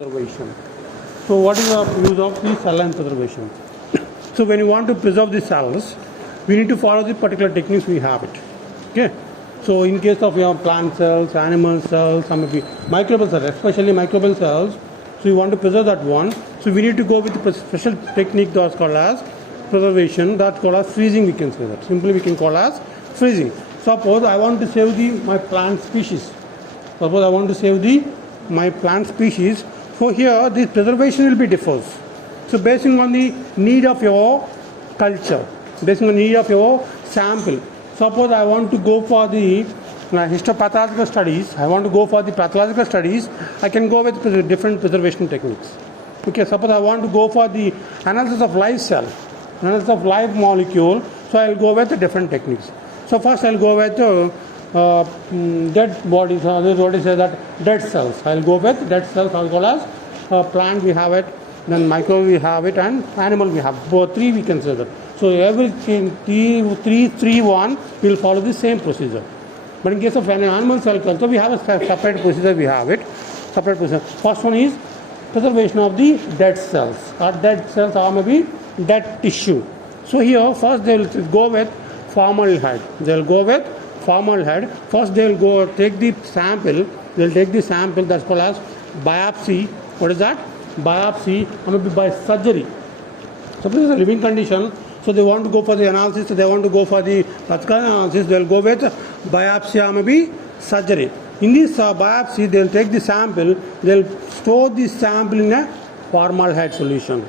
Preservation. So what is the use of the cell line preservation? So when you want to preserve the cells, we need to follow the particular techniques we have it. Okay. So in case of your plant cells, animal cells, some of the microbial cells, especially microbial cells, so you want to preserve that one. So we need to go with a special technique that's called as preservation, that's called as freezing, we can say that. Simply we can call as freezing. Suppose I want to save my plant species. Suppose I want to save my plant species. So here the preservation will be differs. So based on the need of your culture, based on the need of your sample. Suppose I want to go for the histopathological studies, I want to go for the pathological studies, I can go with different preservation techniques. Okay, suppose I want to go for the analysis of live cell, analysis of live molecule, so I will go with the different techniques. So first I will go with dead bodies, what is that dead cells. I will go with dead cells as well as plant we have it, then micro we have it, and animal we have. Both three we can say that. So everything 3-1 will follow the same procedure. But in case of an animal cell culture, we have a separate procedure. We have it separate procedure. First one is preservation of the dead cells. Or dead cells or maybe dead tissue. So here first they will go with formaldehyde. They will go with formaldehyde. First they will go take the sample. They will take the sample, that's called as biopsy. What is that? Biopsy, or maybe by surgery. Suppose it's a living condition, so they want to go for the analysis, so they want to go for the pathological analysis, they will go with biopsy or maybe surgery. In this biopsy, they will take the sample, they will store the sample in a formaldehyde solution.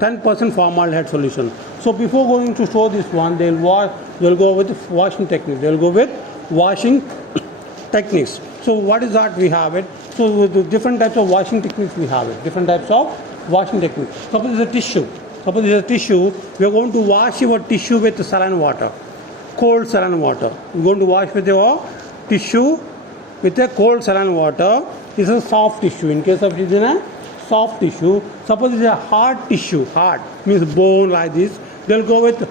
10% formaldehyde solution. So before going to store this one, they will go with washing technique. They will go with washing techniques. So what is that we have it? So with the different types of washing techniques we have it. Different types of washing techniques. Suppose it's a tissue. Suppose it's a tissue. We are going to wash your tissue with saline water. Cold saline water. We are going to wash with your tissue with a cold saline water. This is a soft tissue. In case of it is in a soft tissue. Suppose it's a hard tissue. Hard means bone like this. They'll go with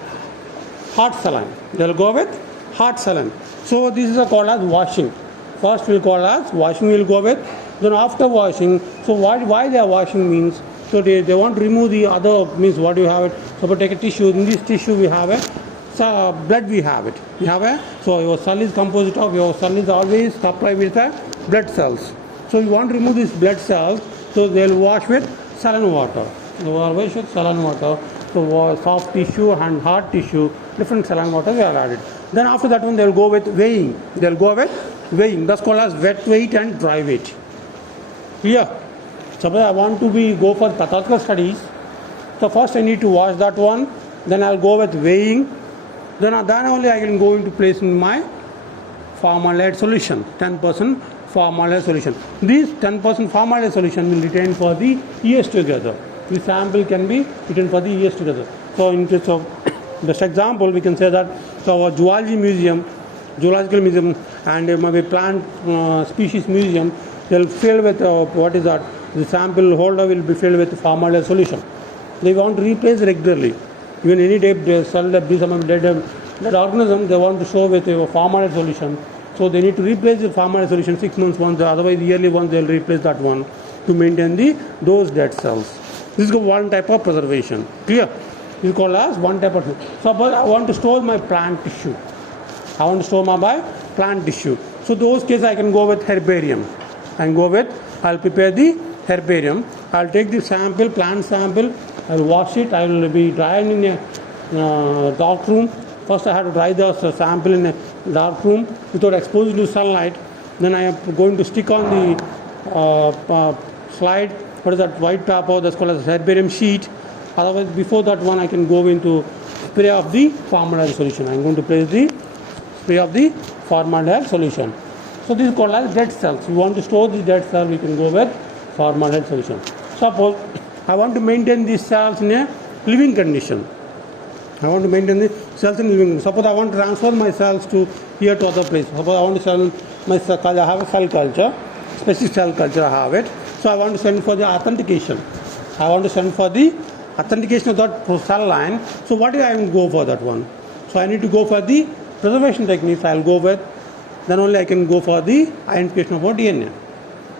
hard saline. They'll go with hard saline. So this is called as washing. First we'll call as washing, we'll go with. Then after washing, so why they are washing means, so they want to remove the other, means what do you have it? Suppose take a tissue, in this tissue we have it, so blood we have it. We have a, so your cell is composite of, your cell is always supplied with blood cells. So you want to remove these blood cells, so they'll wash with saline water. They will wash with saline water. So soft tissue and hard tissue, different saline water they are added. Then after that one they'll go with weighing. They'll go with weighing. That's called as wet weight and dry weight. Clear? Suppose I want to go for pathological studies. So first I need to wash that one. Then I'll go with weighing. Then only I can go into place in my formaldehyde solution. 10% formaldehyde solution. This 10% formaldehyde solution will retain for the years together. The sample can be retained for the years together. So in case of best example, we can say that so our zoological museum and maybe plant species museum, they'll fill with what is that? The sample holder will be filled with formaldehyde solution. They want to replace regularly. Even any dead cell, dead organism, they want to show with a formaldehyde solution. So they need to replace the formaldehyde solution 6 months once, otherwise yearly once they'll replace that one to maintain those dead cells. This is one type of preservation. Clear? This is called as one type of. Suppose I want to store my plant tissue. I want to store my plant tissue. So those cases I can go with herbarium. I'll prepare the herbarium. I'll take the sample, plant sample. I'll wash it. I will be drying in a dark room. First I have to dry the sample in a dark room without exposing to sunlight. Then I am going to stick on the slide. What is that white paper? That's called as herbarium sheet. Otherwise, before that one, I can go into spray of the formaldehyde solution. I'm going to place the spray of the formaldehyde solution. So this is called as dead cells. We want to store the dead cell, we can go with formaldehyde solution. Suppose I want to maintain these cells in a living condition. I want to maintain the cells in living condition. Suppose I want to transfer my cells to here to other place. Suppose I want to send my cell culture. I have a cell culture, specific cell culture. I have it. So I want to send for the authentication. I want to send for the authentication of that cell line. So what do I go for that one? So I need to go for the preservation techniques. I'll go with. Then only I can go for the identification of our DNA.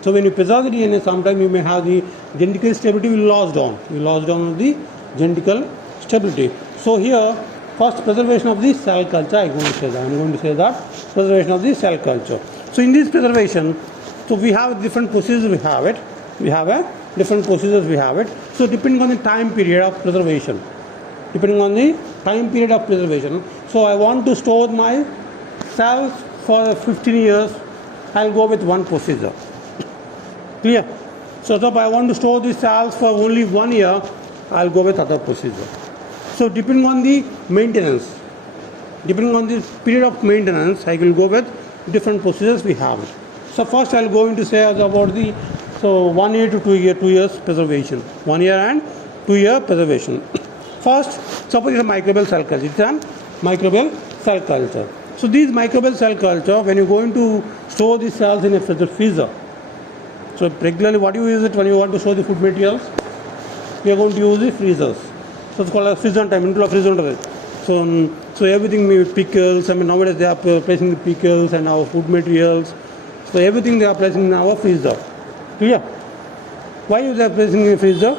So when you preserve the DNA, sometimes you may have the genetical stability will lose down. You lose down the genetical stability. So here, first preservation of the cell culture, I am going to say that preservation of the cell culture. So in this preservation, so we have different procedures. We have it. Different procedures. We have it. So depending on the time period of preservation, so I want to store my cells for 15 years. I'll go with one procedure. Clear? So if I want to store the cells for only 1 year, I'll go with other procedure. So depending on the maintenance, depending on the period of maintenance, I will go with different procedures we have. So first I'll go into say about the 1 year to 2 years preservation. 1 year and 2 year preservation. First, suppose it's a microbial cell culture. It's a microbial cell culture. So these microbial cell culture, when you're going to store the cells in a freezer. So regularly, what do you use it when you want to store the food materials? We are going to use the freezers. So it's called a freezer time, into a freezer. So everything, pickles. I mean nowadays they are placing the pickles and our food materials. So everything they are placing in our freezer. Clear? Why is they placing in the freezer?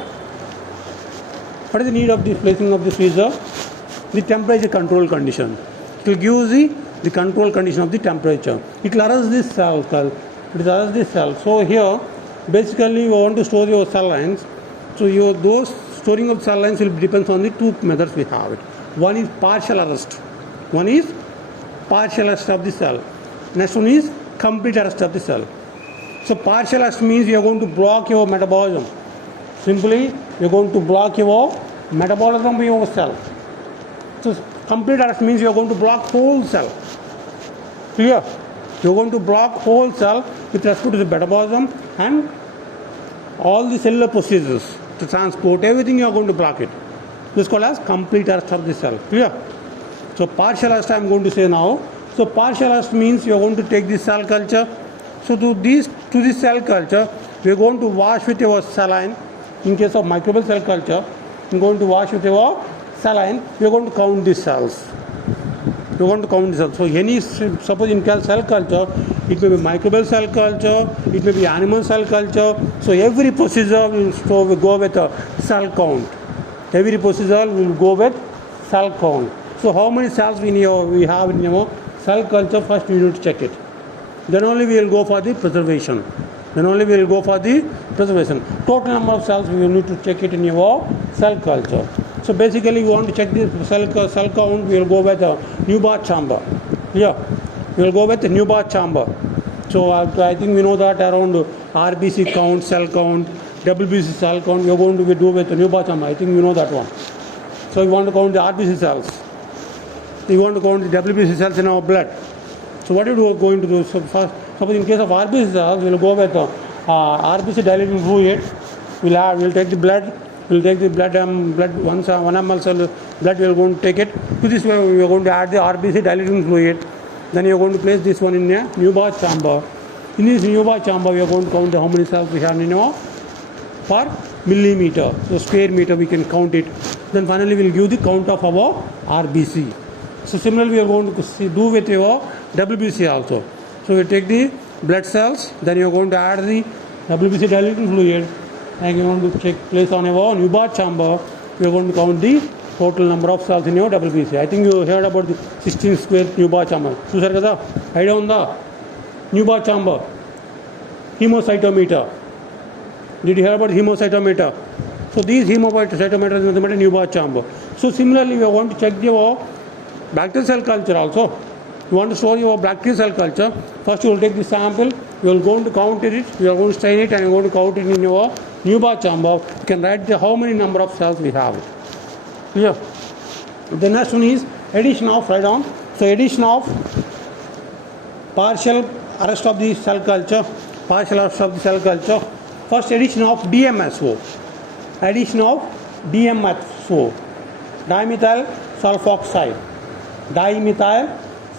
What is the need of the placing of the freezer? The temperature control condition. It will give the control condition of the temperature. It will arrest this cell. So here, basically, you want to store your cell lines. So those storing of cell lines will depend on the two methods we have it. One is partial arrest. One is partial arrest of the cell. Next one is complete arrest of the cell. So partial arrest means you are going to block your metabolism. Simply, you are going to block your metabolism of your cell. So complete arrest means you are going to block whole cell. Clear? You are going to block whole cell with respect to the metabolism and all the cellular procedures to transport, everything you are going to block it. This is called as complete arrest of the cell. Clear? So partial arrest I am going to say now. So partial arrest means you are going to take this cell culture. So to this cell culture, we are going to wash with your saline. In case of microbial cell culture, you are going to wash with your saline. We are going to count these cells. So any, suppose in cell culture, it may be microbial cell culture, it may be animal cell culture. So every procedure will go with a cell count. Every procedure will go with cell count. So how many cells we have in your cell culture? First we need to check it. Then only we will go for the preservation. Total number of cells we will need to check it in your cell culture. So basically, you want to check the cell count, we will go with a Newbar chamber. Yeah, we will go with the Newbar chamber. So I think we know that around RBC count, cell count, WBC cell count, we are going to do with the Newbar chamber. I think we know that one. So we want to count the RBC cells. We want to count the WBC cells in our blood. So what are we going to do? So first, suppose in case of RBC cells, we will go with RBC diluting fluid. We'll take the blood. We'll take the blood 1 ml cell blood. We are going to take it. To this way, we are going to add the RBC diluting fluid. Then you are going to place this one in a Newbar chamber. In this Newbar chamber, we are going to count how many cells we have in per millimeter. So square meter, we can count it. Then finally, we will give the count of our RBC. So similarly, we are going to do with your WBC also. So we take the blood cells. Then you are going to add the WBC diluting fluid. And you want to place on your Newbar chamber. We are going to count the total number of cells in your WBC. I think you heard about the 16 square Newbar chamber. Chusar kada? Idea on the Newbar chamber. Hemocytometer. Did you hear about hemocytometer? So these hemocytometers is nothing but a Newbar chamber. So similarly, we want to check your bacterial cell culture also. You want to store your bacterial cell culture. First, you will take the sample. You are going to count it. You are going to strain it and you are going to count it in your Newbar chamber. You can write how many number of cells we have. Clear? The next one is addition of, write down. So addition of partial arrest of the cell culture. First addition of DMSO. Dimethyl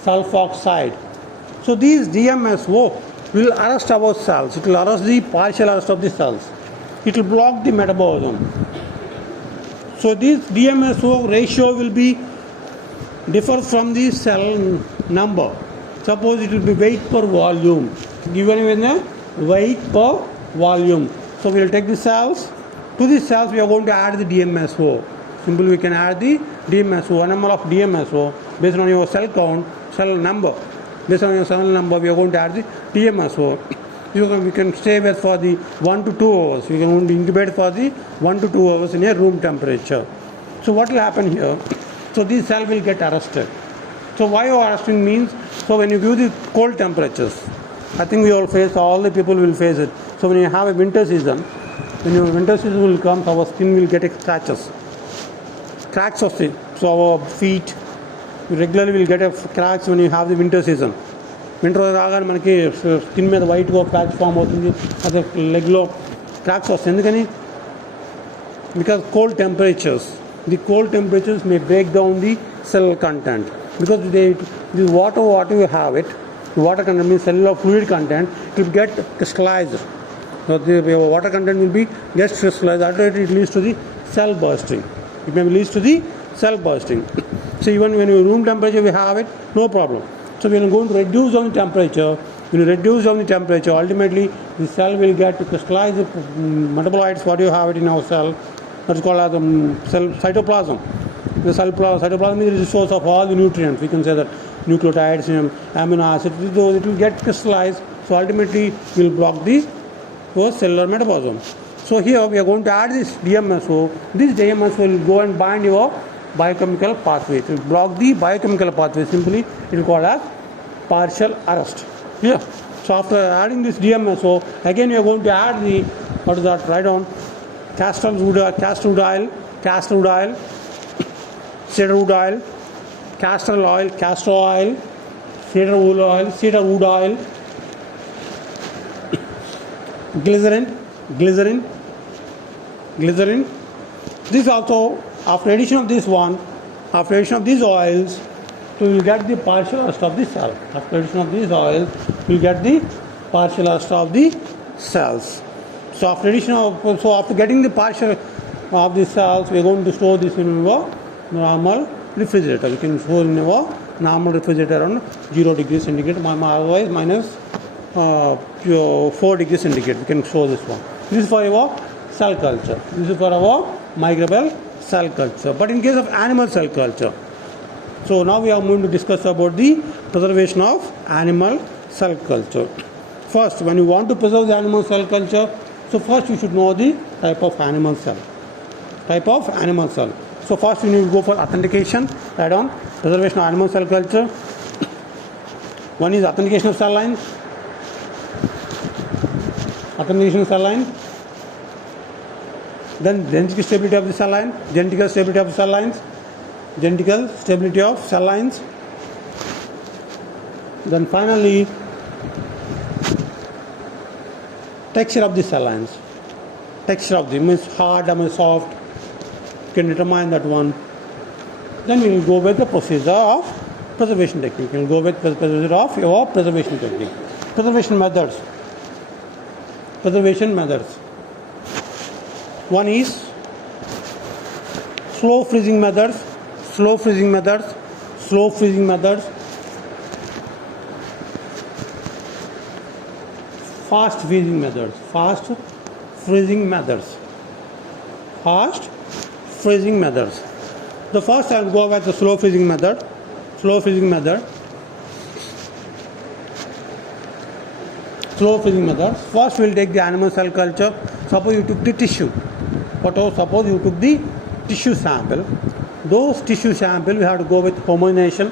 sulfoxide. So these DMSO will arrest our cells. It will arrest the partial arrest of the cells. It will block the metabolism. So this DMSO ratio will be differ from the cell number. Suppose it will be weight per volume. Given in a weight per volume. So we will take the cells. To these cells we are going to add the DMSO. Simply we can add the DMSO, 1 ml of DMSO based on your cell count, cell number. Based on your cell number we are going to add the DMSO. We can stay with for the 1 to 2 hours. We can only incubate for the 1 to 2 hours in a room temperature. So what will happen here? So this cell will get arrested. So why arresting means, so when you give the cold temperatures, I think we all the people will face it. So when you have a winter season, when your winter season will come, our skin will get scratches, cracks of it. So our feet, we regularly will get cracks when you have the winter season. Winter రాగానే మనకి skin మీద వైట్గా patch form అవుతుంది, అదే లెగ్లో cracks వస్తాయి. ఎందుకని? Because cold temperatures. The cold temperatures may break down the cell content. Because the water you have it, the water content means cellular fluid content, it will get crystallized. So the water content will be get crystallized. That it leads to the cell bursting. It may lead to the cell bursting. So even when you room temperature we have it, no problem. So we are going to reduce on the temperature. When you reduce on the temperature, ultimately the cell will get to crystallize the metabolites what you have it in our cell. That's called as cell cytoplasm. The cytoplasm is the source of all the nutrients. We can say that nucleotides, amino acids, it will get crystallized. So ultimately we will block the cellular metabolism. So here we are going to add this DMSO. This DMSO will go and bind your biochemical pathway. It will block the biochemical pathway. Simply it will call as partial arrest. Yeah. So after adding this DMSO, again we are going to add the, what is that, write down, castor wood oil, cedar wood oil, castor oil, cedar wood oil, glycerin. This also, after addition of this one, after addition of these oils, so we will get the partial arrest of the cell. After addition of these oils, we will get the partial arrest of the cells. So after addition of, so after getting the partial of the cells, we are going to store this in our normal refrigerator. We can store in our normal refrigerator on 0 degrees centigrade, otherwise minus 4 degrees centigrade. We can store this one. This is for our cell culture. This is for our microbial cell culture. But in case of animal cell culture, so now we are going to discuss about the preservation of animal cell culture. First, when you want to preserve the animal cell culture, so first you should know the type of animal cell. So first we need to go for authentication. Write down preservation of animal cell culture. One is authentication of cell lines. Then genetic stability of the cell line. Genetical stability of cell lines. Then finally, texture of the cell lines. Texture of them is hard or soft. You can determine that one. Then we will go with the procedure of preservation technique. We will go with the procedure of your preservation technique. Preservation methods. One is slow freezing methods, fast freezing methods. The first I will go with the slow freezing method. First we will take the animal cell culture. Suppose you took the tissue. Suppose you took the tissue sample. Those tissue sample we have to go with homogenization.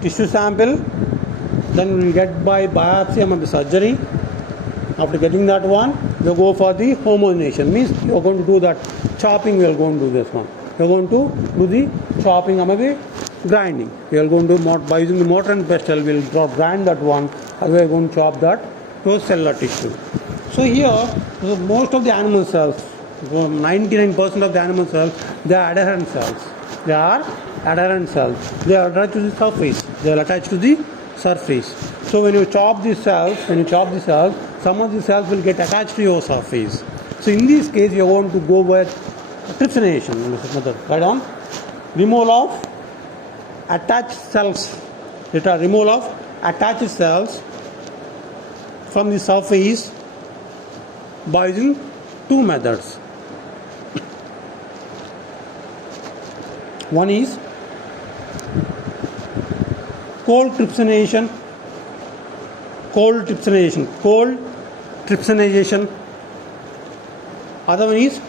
Tissue sample, then we will get by biopsy and the surgery. After getting that one, we will go for the homogenization. Means you are going to do that chopping. We are going to do this one. We are going to do the chopping and the grinding. We are going to by using the mortar and pestle. We will grind that one. And we are going to chop that to cellular tissue. So here, most of the animal cells, 99% of the animal cells, they are adherent cells. They are attached to the surface. So when you chop these cells, some of the cells will get attached to your surface. So in this case, you are going to go with trypsination method. Write down removal of attached cells. Removal of attach cells from the surface by using two methods. One is cold trypsination. Other one is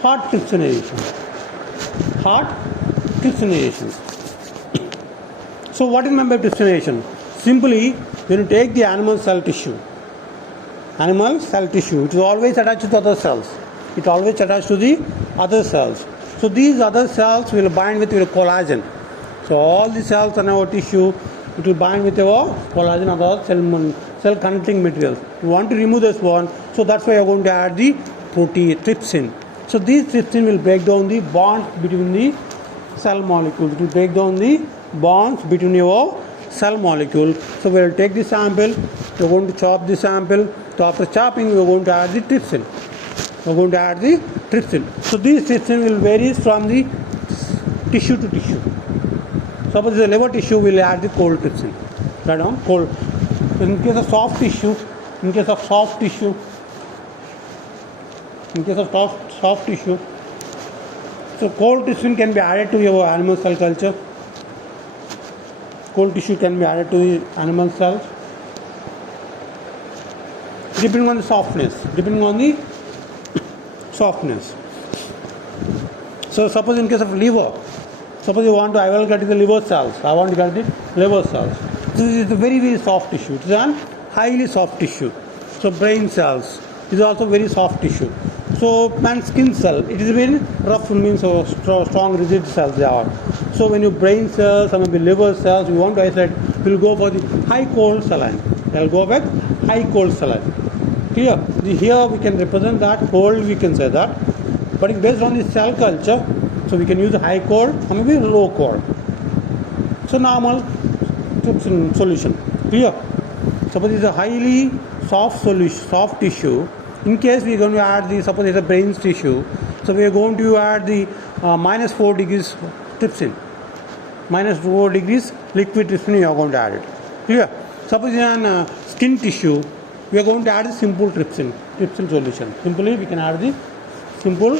hot trypsination. So what is meant by trypsination? Simply, when you take the animal cell tissue, it is always attached to other cells. So these other cells will bind with your collagen. So all the cells in our tissue, it will bind with our collagen or cell connecting materials. You want to remove this one, so that's why you are going to add the protein trypsin. So this trypsin will break down the bonds between the cell molecules. It will break down the bonds between your cell molecule. So we will take the sample, we are going to chop the sample. So after chopping, we are going to add the trypsin. So this trypsin will vary from the tissue to tissue. Suppose the liver tissue, we will add the cold trypsin. Write down cold. So in case of soft tissue, so cold trypsin can be added to your animal cell culture. Cold tissue can be added to the animal cells, depending on the softness. So suppose in case of liver, suppose I will get the liver cells. This is a very, very soft tissue. It is a highly soft tissue. So brain cells is also very soft tissue. So man's skin cell, it is very rough, means strong rigid cells they are. So when you brain cells or maybe liver cells, we want to isolate, we will go for the high cold saline. Clear? Here we can represent that cold, we can say that. But it's based on the cell culture, so we can use high cold or maybe low cold. So normal trypsin solution. Clear? Suppose it's a highly soft tissue. In case we are going to add suppose it's a brain tissue, so we are going to add the minus 4 degrees trypsin. Minus 4 degrees liquid trypsin you are going to add it. Clear? Suppose in skin tissue, we are going to add the simple trypsin solution. Simply we can add the simple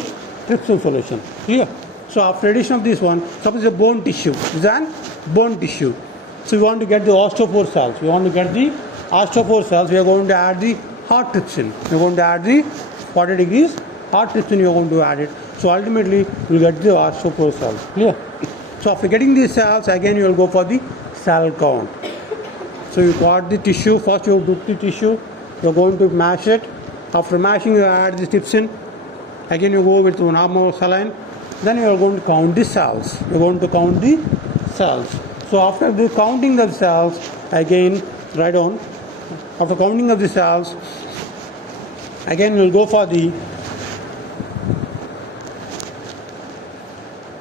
trypsin solution. Clear? So after addition of this one, suppose a bone tissue. So we want to get the osteopore cells. We are going to add the hot trypsin. We are going to add the 40 degrees hot trypsin. You are going to add it. So ultimately we will get the osteopore cells. Clear? So after getting these cells, again you will go for the cell count. So you got the tissue. First you took the tissue. You are going to mash it. After mashing, you add the trypsin. Again you go with normal saline. Then you are going to count the cells. So after the counting the cells, again write down. After counting of the cells, again we will go for the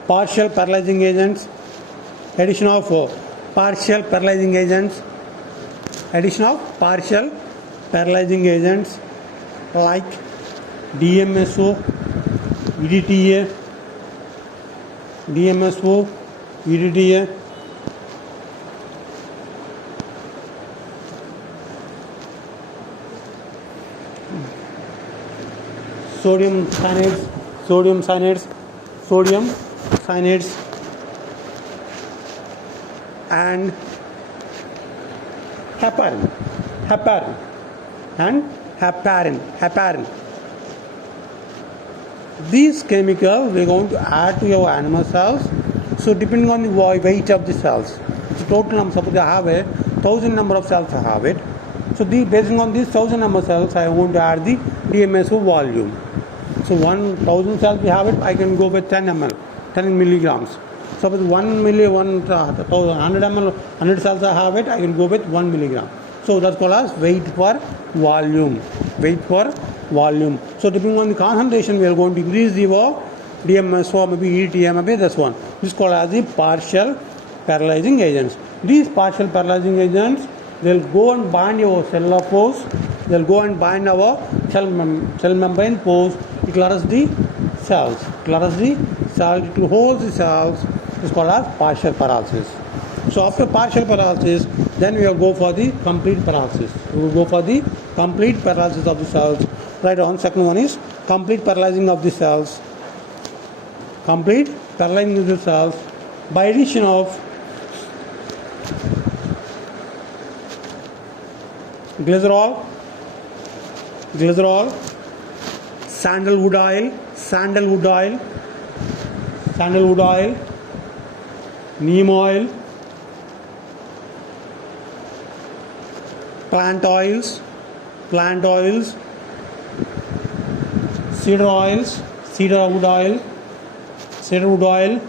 partial paralyzing agents. Addition of partial paralyzing agents like DMSO, EDTA, sodium cyanides, and heparin. These chemicals we are going to add to your animal cells. So depending on the weight of the cells, so total number, suppose I have 1,000 number of cells I have it. So based on these 1,000 number of cells, I want to add the DMSO volume. So 1,000 cells we have it, I can go with 10 milligrams. Suppose 100 ml, 100 cells I have it, I can go with 1 milligram. So that's called as weight per volume. So depending on the concentration, we are going to increase the DMSO, maybe EDTA, maybe this one. This is called as the partial paralyzing agents. These partial paralyzing agents, they will go and bind your cellular pores. They will go and bind our cell membrane pores. It will arrest the cells. It will hold the cells. It's called as partial paralysis. So after partial paralysis, then we will go for the complete paralysis. We will go for the complete paralysis of the cells. Right on. Second one is complete paralyzing of the cells. Complete paralyzing of the cells by addition of glycerol, sandalwood oil, neem oil, plant oils, cedarwood oil.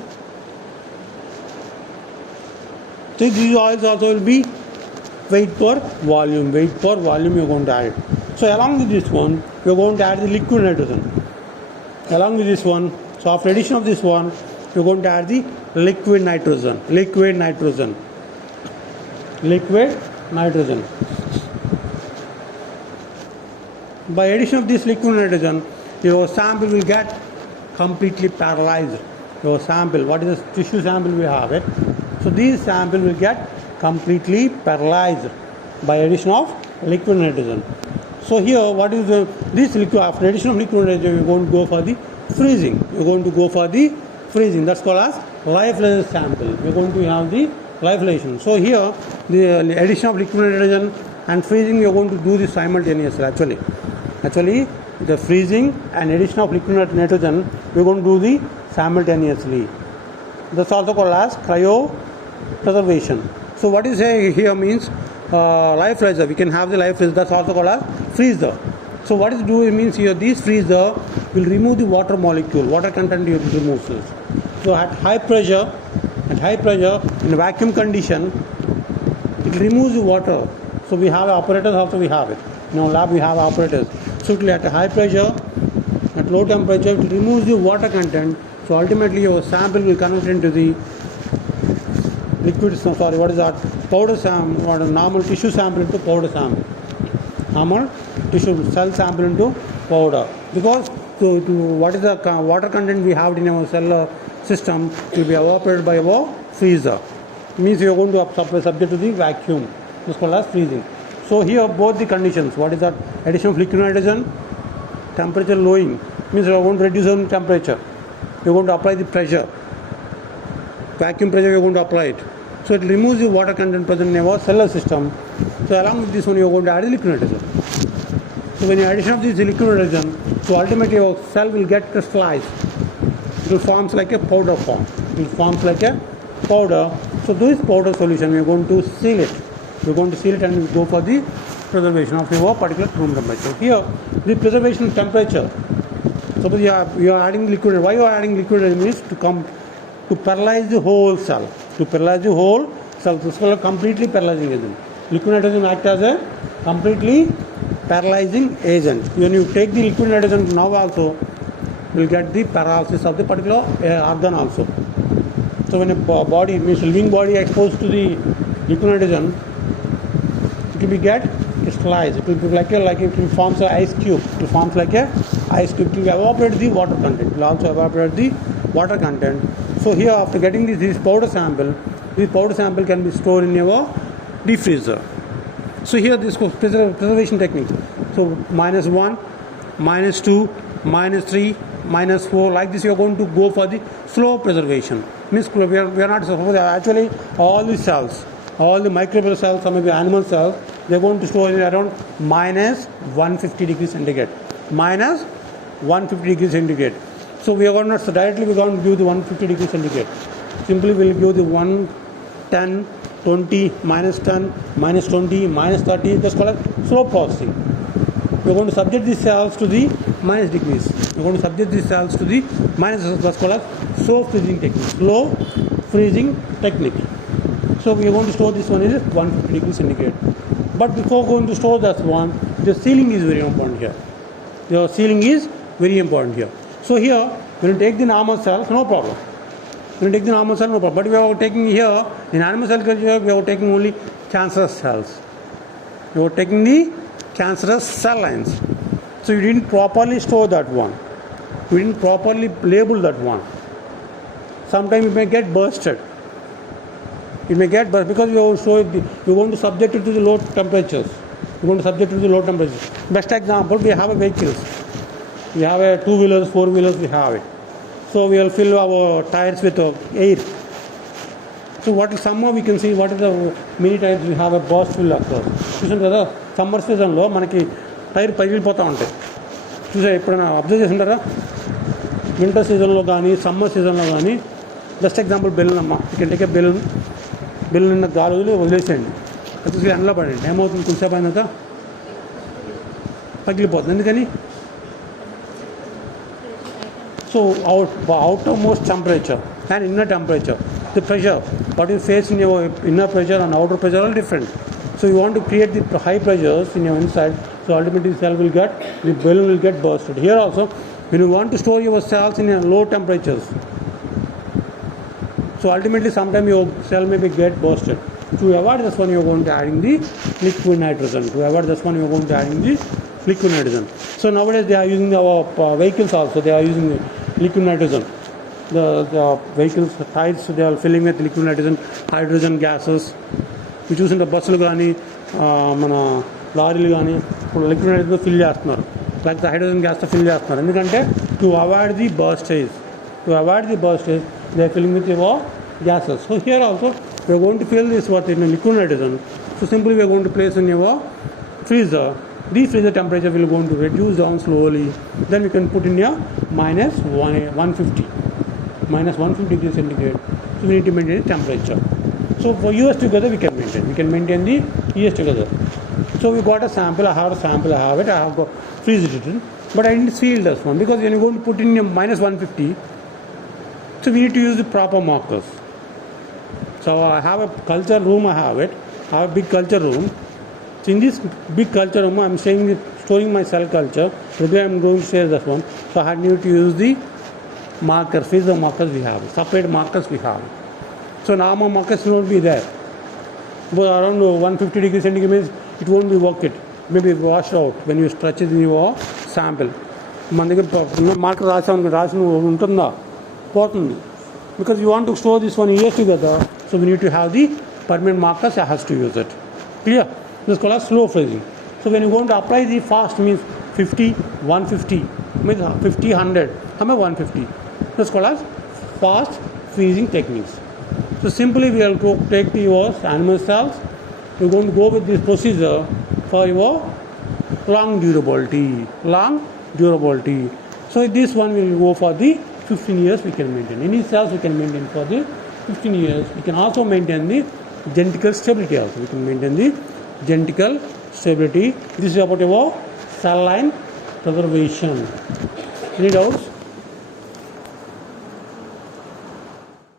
So these oils also will be weight per volume you are going to add it. So along with this one you are going to add the liquid nitrogen. Along with this one, so after addition of this one you are going to add the liquid nitrogen. By addition of this liquid nitrogen, your sample will get completely paralyzed. Your sample, what is the tissue sample we have it? So this sample will get completely paralyzed by addition of liquid nitrogen. So here, what is this liquid? After addition of liquid nitrogen, we are going to go for the freezing. That's called as lifeless sample. We are going to have the lifelation. So here, the addition of liquid nitrogen and freezing, we are going to do this simultaneously. Actually, the freezing and addition of liquid nitrogen, we are going to do the simultaneously. That's also called as cryopreservation. So what you say here means lyophilizer. We can have the lyophilizer. That's also called as freezer. So what it do? It means here this freezer will remove the water molecule, water content it removes. So at high pressure, in a vacuum condition, it removes the water. So we have operators. Also we have it. In our lab we have operators. So at a high pressure, at low temperature, it removes the water content. So ultimately your sample will convert into the powder sample, or normal tissue sample into powder sample. Normal tissue cell sample into powder. Because what is the water content we have in our cell system will be evaporated by our freezer. It means you are going to subject to the vacuum. This is called as freezing. So here both the conditions, what is that? Addition of liquid nitrogen, temperature lowering, means you are going to reduce the temperature. You are going to apply the pressure. Vacuum pressure you are going to apply it. So it removes the water content present in our cellular system. So along with this one you are going to add the liquid nitrogen. So when you addition of this liquid nitrogen, so ultimately your cell will get crystallized. It will form like a powder form. So this powder solution we are going to seal it. We are going to seal it and we go for the preservation of your particular room temperature. Here the preservation temperature. Suppose you are adding liquid. Why you are adding liquid means to paralyze the whole cell. This is completely paralyzing agent. Liquid nitrogen acts as a completely paralyzing agent. When you take the liquid nitrogen now also, you will get the paralysis of the particular organ also. So when a body, means living body exposed to the liquid nitrogen, it will be get crystallized. It will be it will form an ice cube. It forms like a ice cube. It will evaporate the water content. It will also evaporate the water content. So here after getting this powder sample can be stored in your deep freezer. So here this preservation technique. So -1, -2, -3, -4, like this you are going to go for the slow preservation. Means we are not supposed actually all the cells, all the microbial cells, some maybe animal cells, they are going to store in around -150 degrees centigrade. -150 degrees centigrade. So we are going to directly we are going to give the 150 degrees centigrade. Simply we will give the 110, 20, -10, -20, -30. That's called slow processing. We are going to subject these cells to the minus degrees. We are going to subject these cells to the minus. That's called slow freezing technique. Slow freezing technique. So we are going to store this one is 150 degrees centigrade. But before going to store that one, the sealing is very important here. The sealing is very important here. So here, when you take the normal cells, no problem. When you take the normal cell, no problem. But we are taking here, in animal cell culture, we are taking only cancerous cells. We are taking the cancerous cell lines. So you didn't properly store that one. You didn't properly label that one. Sometimes it may get bursted. It may get burst because you're going to subject it to the low temperatures. Best example, we have a vehicles. We have a 2-wheelers, 4-wheelers, we have it. So we will fill our tires with air. So somehow we can see what is the many times we have a burst will occur. చూసాను కదా summer సీజన్లో మనకి tyre పగిలిపోతూ ఉంటాయి. చూసా ఎప్పుడైనా observe చేసింటారా? Winter సీజన్లో కానీ summer సీజన్లో కానీ బెస్ట్ ఎగ్జాంపుల్ బెలూన్ అమ్మ. ఇక్కడికే బెలూన్ నిన్న గాలులు వదిలేసేయండి. అది చూసి ఎండలో పడండి, ఏమవుతుంది? కొంచెంసేపు అయినాక పగిలిపోతుంది. ఎందుకని? So outermost temperature and inner temperature, the pressure what you face in your inner pressure and outer pressure are different. So you want to create the high pressures in your inside, so ultimately the balloon will get bursted. Here also, when you want to store your cells in low temperatures, so ultimately sometimes your cell may get bursted. To avoid this one, you are going to adding the liquid nitrogen. So nowadays they are using our vehicles also. They are using the liquid nitrogen. The vehicles, the tires, they are filling with liquid nitrogen, hydrogen gases. We choose in the buses కానీ మన లారీలు కానీ ఇప్పుడు liquid nitrogen fill చేస్తున్నారు, లేకపోతే hydrogen గ్యాస్తో fill చేస్తున్నారు. ఎందుకంటే to avoid the burstage they are filling with your gases. So here also we are going to fill this what in liquid nitrogen. So simply we are going to place in your freezer. The freezer temperature will going to reduce down slowly. Then we can put in your minus 150 degrees centigrade. So we need to maintain the temperature. So for years together we can maintain the years together. So we got a sample. I have it. I have got freeze it, but I didn't seal this one because when you are going to put in your minus 150, so we need to use the proper markers. So I have a culture room. I have a big culture room. So in this big culture room, I am storing my cell culture. Today I am going to share this one. So I need to use the markers, freezer markers we have, separate markers we have. So normal markers will not be there. But around 150 degrees centigrade means it won't be work it. Maybe wash out when you stretch it in your sample. మన దగ్గర marker రాసి ఉంటుందా? పోతుంది. Because you want to store this one years together, so we need to have the permanent markers. I have to use it. Clear? This is called as slow freezing. So when you going to apply the fast means 50, 150, means 50, 100, how much 150? This is called as fast freezing techniques. So simply we will take your animal cells. We are going to go with this procedure for your long durability. So this one will go for the 15 years we can maintain. Any cells we can maintain for the 15 years. We can also maintain the genetical stability also. This is about your cell line preservation. Any doubts?